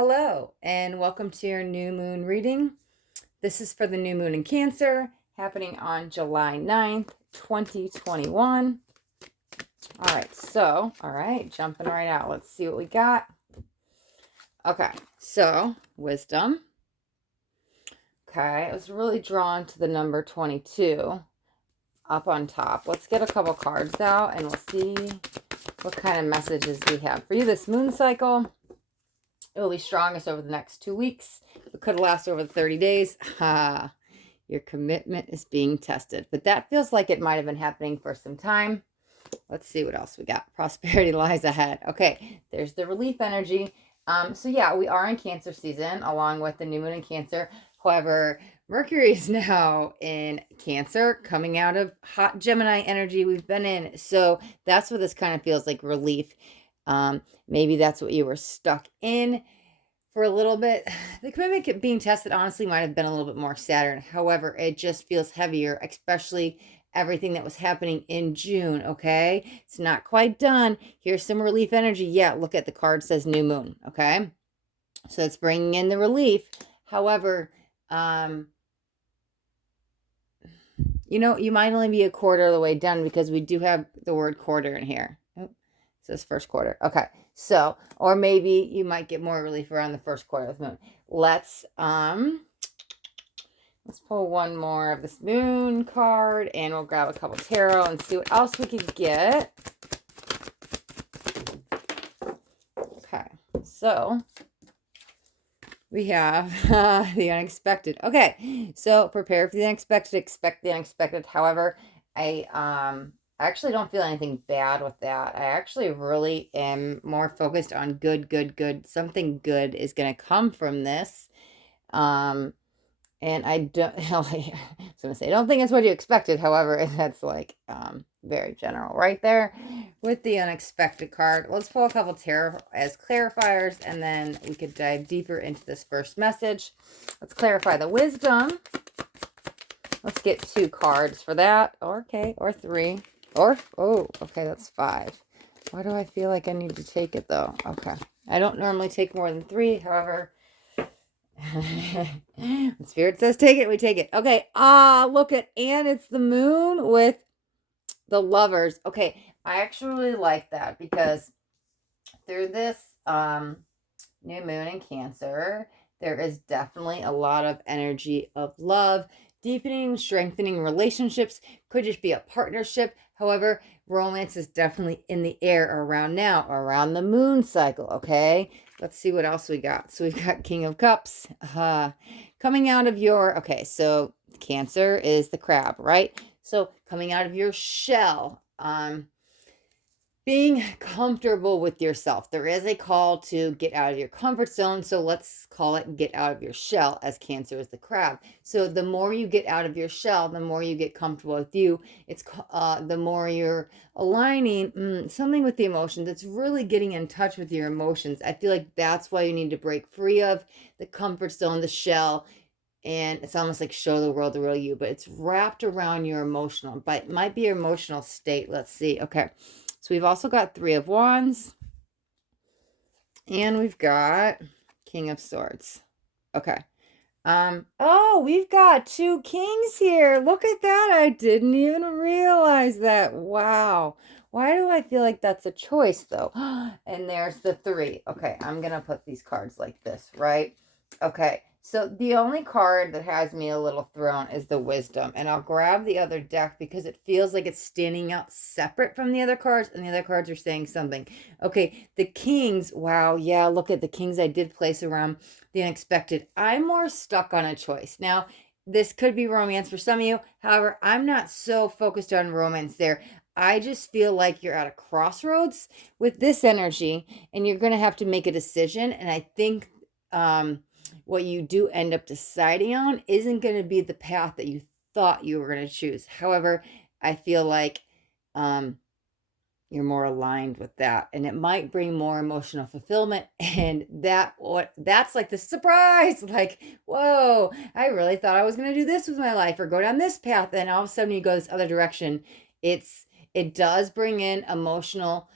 Hello, and welcome to your new moon reading. This is for the new moon in Cancer, happening on July 9th, 2021. All right, jumping right out. Let's see what we got. Okay, so wisdom. Okay, I was really drawn to the number 22 up on top. Let's get a couple cards out and we'll see what kind of messages we have for you this moon cycle. It will be strongest over the next 2 weeks. It could last over 30 days. Your commitment is being tested. But that feels like it might have been happening for some time. Let's see what else we got. Prosperity lies ahead. Okay, there's the relief energy. So yeah, we are in Cancer season along with the new moon in Cancer. However, Mercury is now in Cancer, coming out of hot Gemini energy we've been in. So that's what this kind of feels like, relief. Maybe that's what you were stuck in for a little bit. The commitment being tested honestly might have been a little bit more Saturn. However, it just feels heavier, especially everything that was happening in June. Okay, it's not quite done. Here's some relief energy. Yeah, look at the card, says new moon. Okay, so it's bringing in the relief. However, you might only be a quarter of the way done because we do have the word quarter in here. Says first quarter. Okay. So, or maybe you might get more relief around the first quarter of the moon. Let's pull one more of this moon card and we'll grab a couple tarot and see what else we could get. Okay. So, we have the unexpected. Okay. So, prepare for the unexpected, expect the unexpected. However, I actually don't feel anything bad with that. I actually really am more focused on good. Something good is going to come from this. And I don't, I was going to say, I don't think it's what you expected. However, that's like very general right there with the unexpected card. Let's pull a couple tarot as clarifiers and then we could dive deeper into this first message. Let's clarify the wisdom. Let's get 2 cards for that. Okay, or 3. Okay, that's 5. Why do I feel like I need to take it though? Okay. I don't normally take more than 3. However, Spirit says take it, we take it. Okay. Look at, and it's the moon with the lovers. Okay. I actually really like that because through this new moon in Cancer, there is definitely a lot of energy of love, deepening, strengthening relationships. Could just be a partnership. However, romance is definitely in the air around now, around the moon cycle. Okay, let's see what else we got. So we've got King of Cups coming out of your, okay, so Cancer is the crab, right? So coming out of your shell, being comfortable with yourself. There is a call to get out of your comfort zone. So let's call it get out of your shell, as Cancer is the crab. So the more you get out of your shell, the more you get comfortable with you. It's the more you're aligning something with the emotions. It's really getting in touch with your emotions. I feel like that's why you need to break free of the comfort zone, the shell. And it's almost like show the world the real you, but it's wrapped around your emotional, but it might be your emotional state. Let's see. Okay. So we've also got 3 of Wands. And we've got King of Swords. Okay. Oh, we've got 2 kings here. Look at that. I didn't even realize that. Wow. Why do I feel like that's a choice though? And there's the 3. Okay, I'm going to put these cards like this, right? Okay. So the only card that has me a little thrown is the wisdom. And I'll grab the other deck because it feels like it's standing out separate from the other cards. And the other cards are saying something. Okay, the kings. Wow, yeah, look at the kings I did place around the unexpected. I'm more stuck on a choice. Now, this could be romance for some of you. However, I'm not so focused on romance there. I just feel like you're at a crossroads with this energy. And you're going to have to make a decision. And I think what you do end up deciding on isn't going to be the path that you thought you were going to choose. However, I feel like you're more aligned with that, and it might bring more emotional fulfillment. And that's like the surprise, like, whoa, I really thought I was going to do this with my life or go down this path, and all of a sudden you go this other direction. It does bring in emotional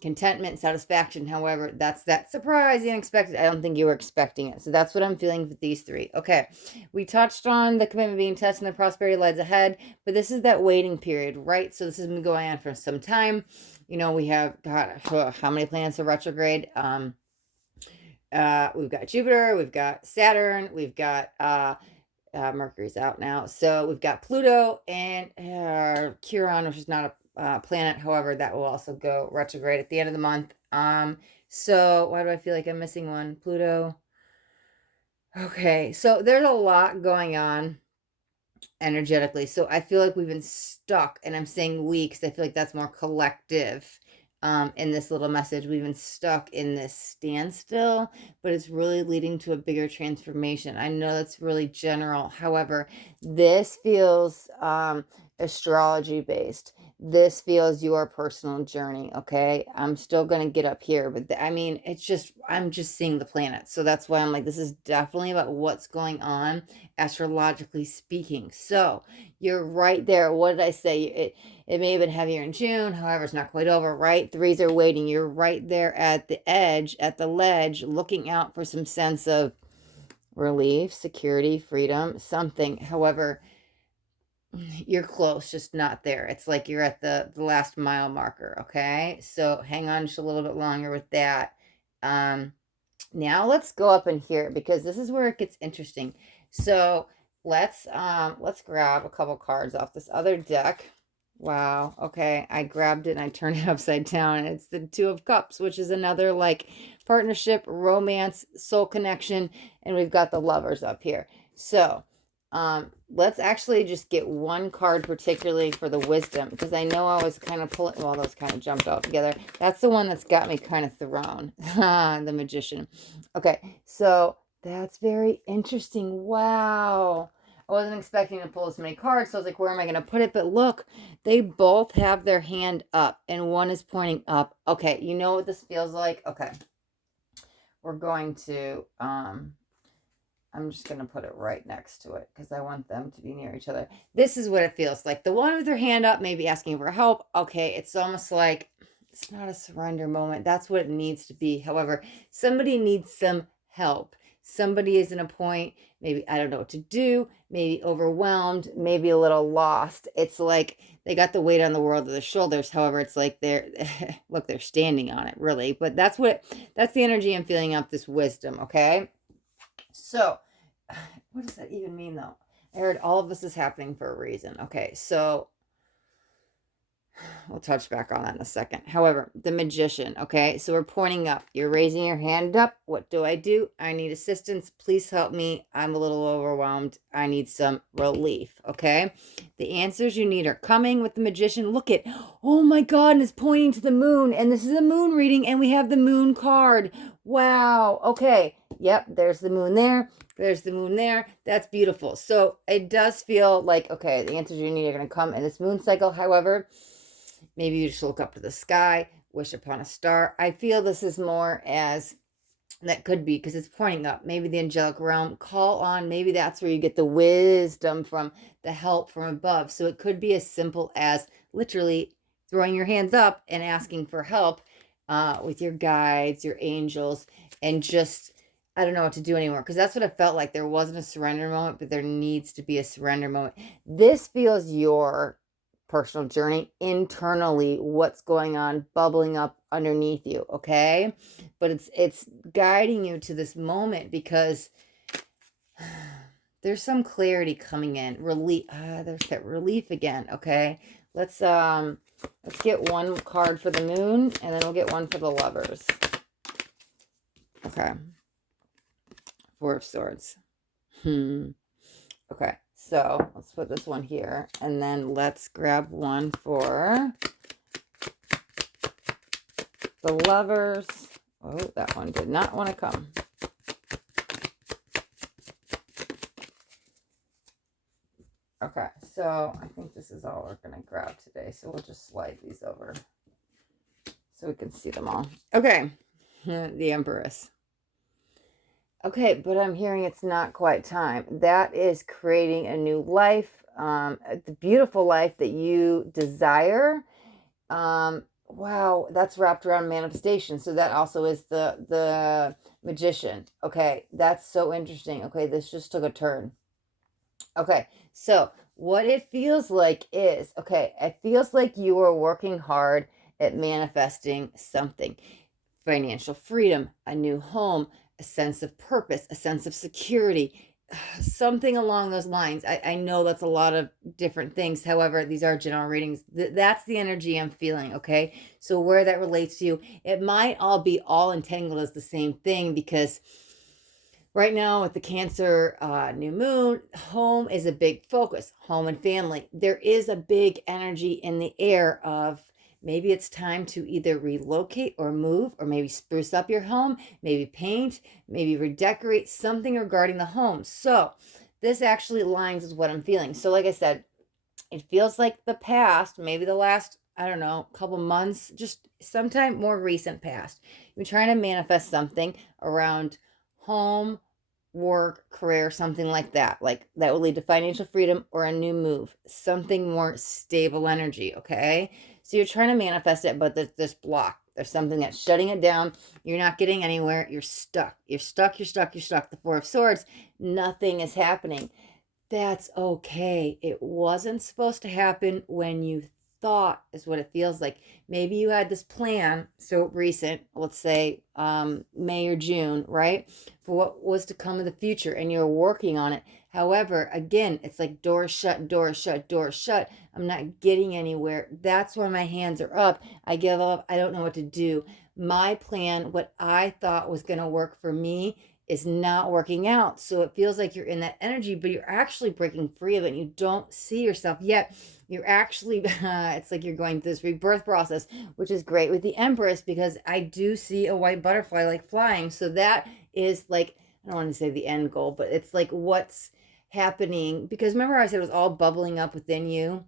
Contentment, satisfaction. However, that's that surprise, the unexpected. I don't think you were expecting it. So that's what I'm feeling with these three. Okay. We touched on the commitment being tested and the prosperity lies ahead, but this is that waiting period, right? So this has been going on for some time. You know, we have, God, how many planets are retrograde? We've got Jupiter, we've got Saturn, we've got Mercury's out now. So we've got Pluto and Chiron, which is not a planet. However, that will also go retrograde at the end of the month. So why do I feel like I'm missing one? Pluto. Okay, so there's a lot going on energetically. So I feel like we've been stuck, and I'm saying we because I feel like that's more collective. In this little message, we've been stuck in this standstill, but it's really leading to a bigger transformation. I know that's really general. However, this feels astrology based. This feels your personal journey. Okay, I'm still gonna get up here, but I mean, it's just I'm just seeing the planets, so that's why I'm like, this is definitely about what's going on astrologically speaking. So you're right there. What did I say? It may have been heavier in June. However, it's not quite over, right? Threes are waiting. You're right there at the edge, at the ledge, looking out for some sense of relief, security, freedom, something. However, you're close, just not there. It's like you're at the last mile marker, okay? So hang on just a little bit longer with that. Now let's go up in here because this is where it gets interesting. So let's grab a couple cards off this other deck. Wow. Okay. I grabbed it and I turned it upside down, and it's the Two of Cups, which is another like partnership, romance, soul connection. And we've got the Lovers up here. So let's actually just get one card particularly for the Wisdom, because I know I was kind of pulling, well, those kind of jumped out together. That's the one that's got me kind of thrown. The Magician. Okay, so that's very interesting. Wow. I wasn't expecting to pull this many cards, so I was like, where am I going to put it? But look, they both have their hand up, and one is pointing up. Okay, you know what this feels like? Okay. We're going to, I'm just going to put it right next to it because I want them to be near each other. This is what it feels like. The one with their hand up, maybe asking for help. Okay, it's almost like it's not a surrender moment. That's what it needs to be. However, somebody needs some help. Somebody is in a point, maybe I don't know what to do, maybe overwhelmed, maybe a little lost. It's like they got the weight on the world of their shoulders. However, it's like they're, look, they're standing on it, really. But that's the energy I'm feeling up this Wisdom, okay? So, what does that even mean, though? I heard all of this is happening for a reason. Okay, so we'll touch back on that in a second. However, the Magician, okay? So we're pointing up. You're raising your hand up. What do? I need assistance. Please help me. I'm a little overwhelmed. I need some relief, okay? The answers you need are coming with the Magician. Look at, oh my God, and it's pointing to the moon. And this is a moon reading, and we have the moon card. Wow, okay. Yep, there's the moon there. There's the moon there. That's beautiful. So it does feel like, okay, the answers you need are going to come in this moon cycle. However, maybe you just look up to the sky, wish upon a star. I feel this is more as, that could be because it's pointing up. Maybe the angelic realm, call on. Maybe that's where you get the wisdom from, the help from above. So it could be as simple as literally throwing your hands up and asking for help with your guides, your angels, and just, I don't know what to do anymore, because that's what it felt like. There wasn't a surrender moment, but there needs to be a surrender moment. This feels your personal journey internally, what's going on, bubbling up underneath you, okay? But it's guiding you to this moment because there's some clarity coming in. Relief. There's that relief again, okay? Let's get one card for the moon, and then we'll get one for the Lovers. Okay. Four of Swords. Okay, so let's put this one here, and then let's grab one for the Lovers. Oh, that one did not want to come. Okay, so I think this is all we're going to grab today, so we'll just slide these over so we can see them all. Okay, the Empress. Okay, but I'm hearing it's not quite time. That is creating a new life, the beautiful life that you desire. Wow, that's wrapped around manifestation. So that also is the magician. Okay, that's so interesting. Okay, this just took a turn. Okay, so what it feels like is, okay, it feels like you are working hard at manifesting something: financial freedom, a new home, a sense of purpose, a sense of security, something along those lines. I know that's a lot of different things. However, these are general readings. That's the energy I'm feeling. Okay. So, where that relates to you, it might all be all entangled as the same thing, because right now with the Cancer new moon, home is a big focus. Home and family. There is a big energy in the air of maybe it's time to either relocate or move, or maybe spruce up your home, maybe paint, maybe redecorate, something regarding the home. So this actually aligns with what I'm feeling. So like I said, it feels like the past, maybe the last, I don't know, couple months, just sometime more recent past. You're trying to manifest something around home, work, career, something like that. Like that will lead to financial freedom or a new move, something more stable energy. Okay. So you're trying to manifest it, but there's this block. There's something that's shutting it down. You're not getting anywhere. You're stuck. You're stuck. You're stuck. You're stuck. The Four of Swords. Nothing is happening. That's okay. It wasn't supposed to happen when you thought, is what it feels like. Maybe you had this plan so recent, let's say May or June, right? For what was to come in the future, and you're working on it. However, again, it's like doors shut, doors shut, doors shut. I'm not getting anywhere. That's why my hands are up. I give up. I don't know what to do. My plan, what I thought was going to work for me, is not working out. So it feels like you're in that energy, but you're actually breaking free of it and you don't see yourself yet. You're actually, it's like you're going through this rebirth process, which is great with the Empress, because I do see a white butterfly like flying. So that is like, I don't want to say the end goal, but it's like what's happening. Because remember, I said it was all bubbling up within you.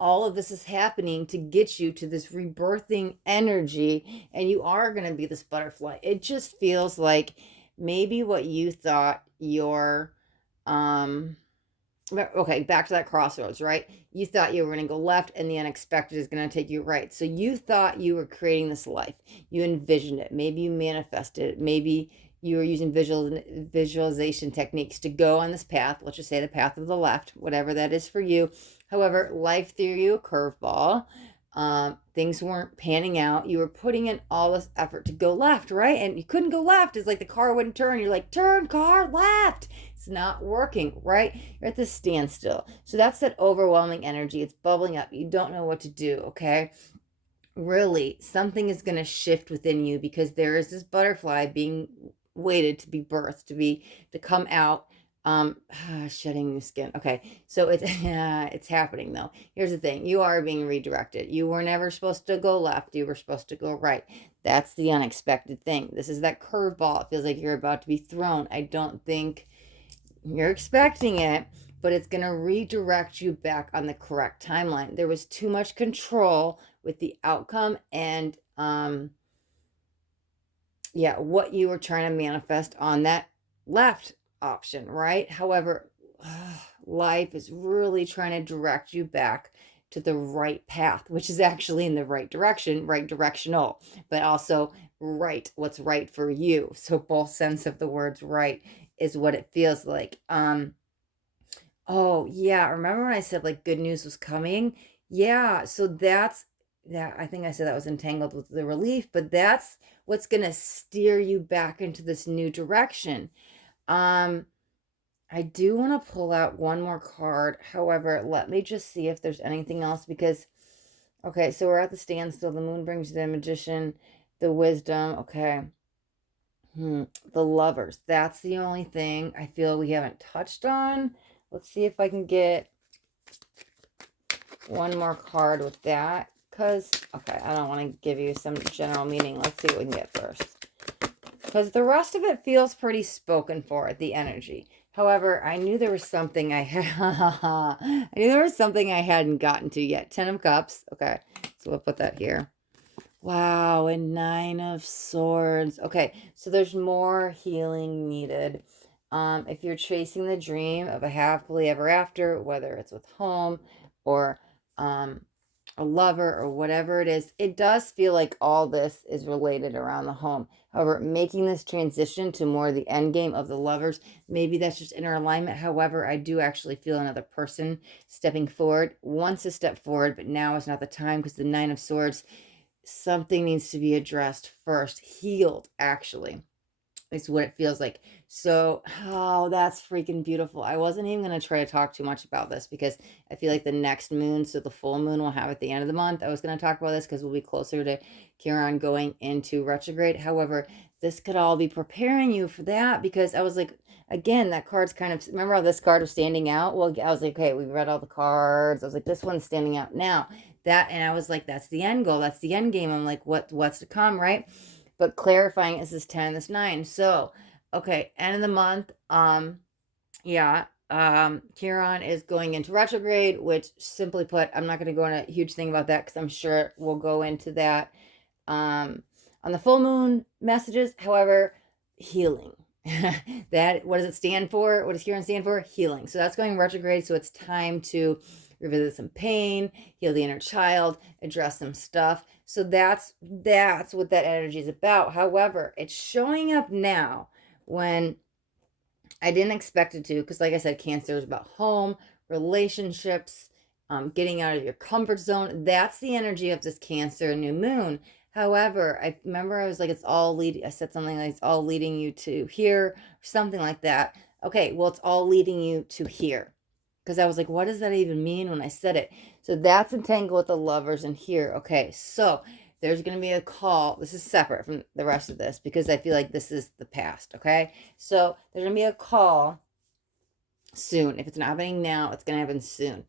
All of this is happening to get you to this rebirthing energy, and you are going to be this butterfly. It just feels like maybe what you thought your um okay, back to that crossroads, right? You thought you were going to go left and the unexpected is going to take you right. So you thought you were creating this life. You envisioned it. Maybe you manifested it. Maybe you were using visualization techniques to go on this path. Let's just say the path of the left, whatever that is for you. However, life threw you a curveball. Things weren't panning out. You were putting in all this effort to go left, right? And you couldn't go left. It's like the car wouldn't turn. You're like, turn, car, left. It's not working, right? You're at this standstill. So that's that overwhelming energy. It's bubbling up. You don't know what to do, okay? Really, something is going to shift within you, because there is this butterfly being waited to be birthed, to come out, shedding new skin. Okay, so it's it's happening though. Here's the thing: you are being redirected. You were never supposed to go left. You were supposed to go right. That's the unexpected thing. This is that curveball. It feels like you're about to be thrown. I don't think you're expecting it, but it's going to redirect you back on the correct timeline. There was too much control with the outcome, and yeah, what you were trying to manifest on that left option, right? However, life is really trying to direct you back to the right path, which is actually in the right direction, right directional, but also right, what's right for you. So both sense of the words right is what it feels like. Oh, yeah. Remember when I said like good news was coming? Yeah. So that's that. I think I said that was entangled with the relief, but that's what's going to steer you back into this new direction. Um, I do want to pull out one more card. However, let me just see if there's anything else, because, okay, so we're at the standstill. The moon brings the magician, the wisdom. Okay. The lovers. That's the only thing I feel we haven't touched on. Let's see if I can get one more card with that. Because, okay, I don't want to give you some general meaning. Let's see what we can get first. Because the rest of it feels pretty spoken for, the energy. However, I knew there was something I had. I knew there was something I hadn't gotten to yet. 10 of Cups. Okay, so we'll put that here. Wow, and 9 of Swords. Okay, so there's more healing needed. If you're chasing the dream of a happily ever after, whether it's with home or a lover or whatever it is, it does feel like all this is related around the home. However, making this transition to more the end game of the lovers, maybe that's just inner alignment. However, I do actually feel another person stepping forward, wants to step forward, but now is not the time because the Nine of Swords, something needs to be addressed first, healed, actually. It's what it feels like. So, oh, that's freaking beautiful. I wasn't even going to try to talk too much about this because I feel like the next moon, so the full moon we'll have at the end of the month. I was going to talk about this because we'll be closer to Chiron going into retrograde. However, this could all be preparing you for that because I was like, again, that card's kind of, remember how this card was standing out? Well, I was like, okay, we read all the cards. I was like, this one's standing out now. That, and I was like, that's the end goal. That's the end game. I'm like, what's to come, right? But clarifying is this 10, this 9. So, okay, end of the month. Yeah. Chiron is going into retrograde, which simply put, I'm not going to go on a huge thing about that because I'm sure we'll go into that on the full moon messages. However, healing. That, what does it stand for? What does Chiron stand for? Healing. So that's going retrograde. So it's time to revisit some pain, heal the inner child, address some stuff. So that's what that energy is about. However, it's showing up now when I didn't expect it to, because like I said, Cancer is about home, relationships, getting out of your comfort zone. That's the energy of this Cancer new moon. However, I remember I was like, it's all leading, I said something like it's all leading you to here, or something like that. Okay, well, it's all leading you to here. Because I was like, what does that even mean when I said it? So that's entangled with the lovers in here. Okay, so there's going to be a call. This is separate from the rest of this because I feel like this is the past. Okay, so there's going to be a call soon. If it's not happening now, it's going to happen soon.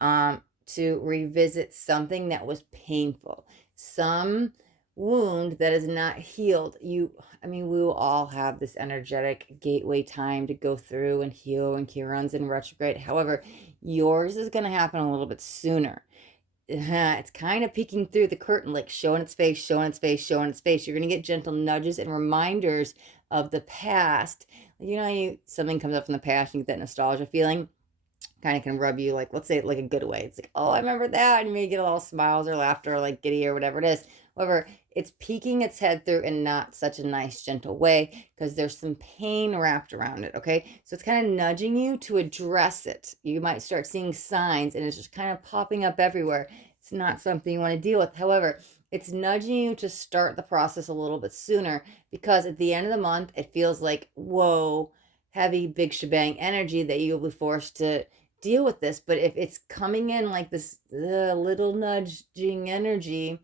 To revisit something that was painful, some wound that is not healed. I mean, we will all have this energetic gateway time to go through and heal when Chiron's in retrograde. However, yours is going to happen a little bit sooner. It's kind of peeking through the curtain, like showing its face, showing its face, showing its face. You're going to get gentle nudges and reminders of the past. You know, something comes up from the past, you get that nostalgia feeling. Kind of can rub you, like, let's say like a good way. It's like, oh, I remember that. And you may get a little smiles or laughter or like giddy or whatever it is. However, it's peeking its head through in not such a nice, gentle way because there's some pain wrapped around it. Okay. So it's kind of nudging you to address it. You might start seeing signs and it's just kind of popping up everywhere. It's not something you want to deal with. However, it's nudging you to start the process a little bit sooner because at the end of the month, it feels like, whoa, heavy, big shebang energy that you'll be forced to deal with this. But if it's coming in like this little nudging energy,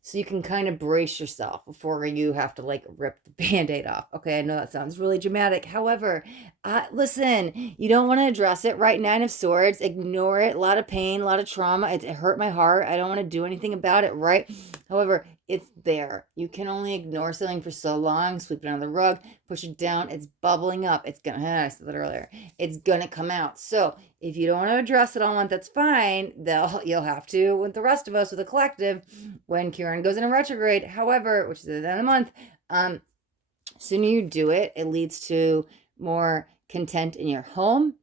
so you can kind of brace yourself before you have to like rip the band-aid off. Okay, I know that sounds really dramatic. However, listen, you don't want to address it, right? Nine of Swords, ignore it. A lot of pain, a lot of trauma. It hurt my heart. I don't want to do anything about it, right? However, it's there. You can only ignore something for so long, sweep it under the rug, push it down. It's bubbling up. It's gonna, I said that earlier. It's gonna come out. So if you don't want to address it all month, that's fine. You'll have to with the rest of us, with the collective, when Chiron goes into retrograde. However, which is the end of the month, sooner you do it, it leads to more content in your home,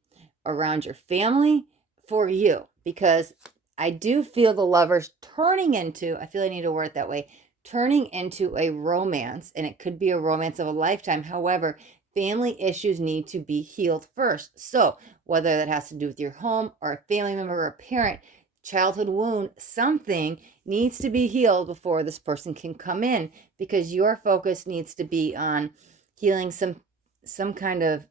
around your family, for you. Because I do feel the lovers turning into, I feel I need to word it that way, turning into a romance, and it could be a romance of a lifetime. However, family issues need to be healed first. So whether that has to do with your home or a family member or a parent, childhood wound, something needs to be healed before this person can come in, because your focus needs to be on healing some kind of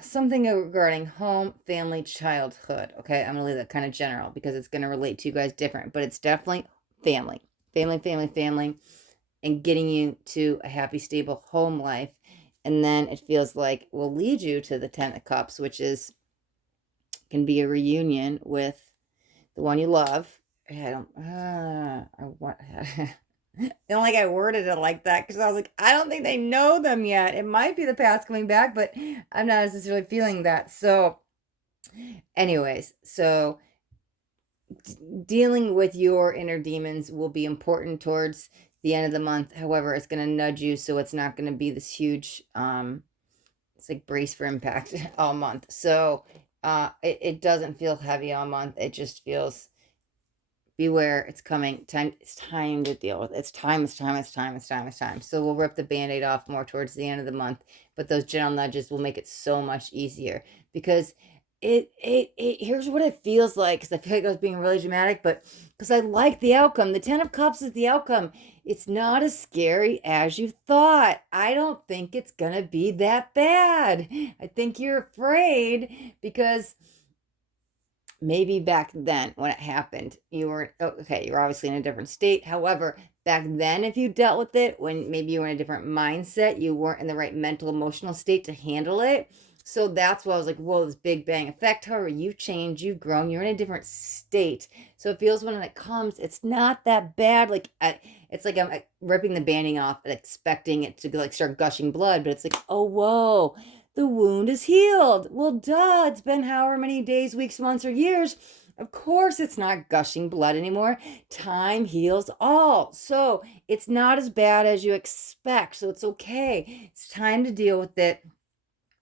something regarding home, family, childhood. Okay, I'm gonna leave that kind of general because it's gonna relate to you guys different, but it's definitely family, family, and getting you to a happy, stable home life. And then it feels like will lead you to the Ten of Cups, which is can be a reunion with the one you love. I don't, I want, I don't like I worded it like that because I was like, I don't think they know them yet. It might be the past coming back, but I'm not necessarily feeling that. So, anyways, so dealing with your inner demons will be important towards the end of the month. However, it's going to nudge you, so it's not going to be this huge, it's like brace for impact all month. So, It doesn't feel heavy all month. It just feels, beware, it's coming. Time, it's time to deal with it. It's time. So we'll rip the band-aid off more towards the end of the month, but those gentle nudges will make it so much easier, because it here's what it feels like, because I feel like I was being really dramatic, but because I like the outcome. The 10 of Cups is the outcome. It's not as scary as you thought. I don't think it's gonna be that bad. I think you're afraid because maybe back then when it happened, you were okay, you're obviously in a different state. However, back then, if you dealt with it when maybe you were in a different mindset, you weren't in the right mental, emotional state to handle it. So that's why I was like, whoa, this big bang effect. However, you've changed, you've grown, you're in a different state. So it feels when it comes, it's not that bad. Like, it's like I'm ripping the banding off and expecting it to like start gushing blood, but it's like, oh, whoa, the wound is healed. Well, duh, it's been however many days, weeks, months, or years. Of course, it's not gushing blood anymore. Time heals all. So it's not as bad as you expect. So it's okay. It's time to deal with it.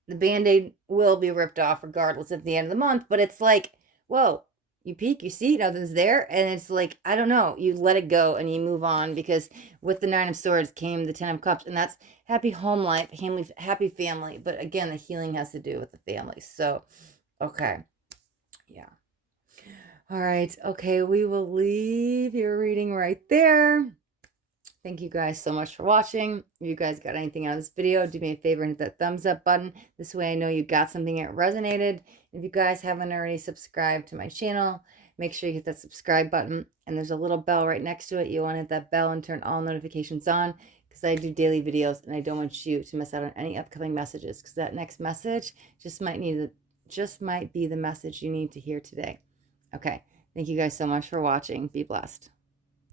The band-aid will be ripped off regardless at the end of the month, but it's like, whoa, you peek, you see nothing's there, and it's like, I don't know, you let it go and you move on, because with the 9 of Swords came the 10 of Cups, and that's happy home life, happy family. But again, the healing has to do with the family. So okay, yeah, all right, okay, we will leave your reading right there. Thank you guys so much for watching. If you guys got anything out of this video, do me a favor and hit that thumbs up button. This way I know you got something that resonated. If you guys haven't already subscribed to my channel, make sure you hit that subscribe button. And there's a little bell right next to it. You want to hit that bell and turn all notifications on, because I do daily videos and I don't want you to miss out on any upcoming messages, because that next message just might be the message you need to hear today. Okay. Thank you guys so much for watching. Be blessed.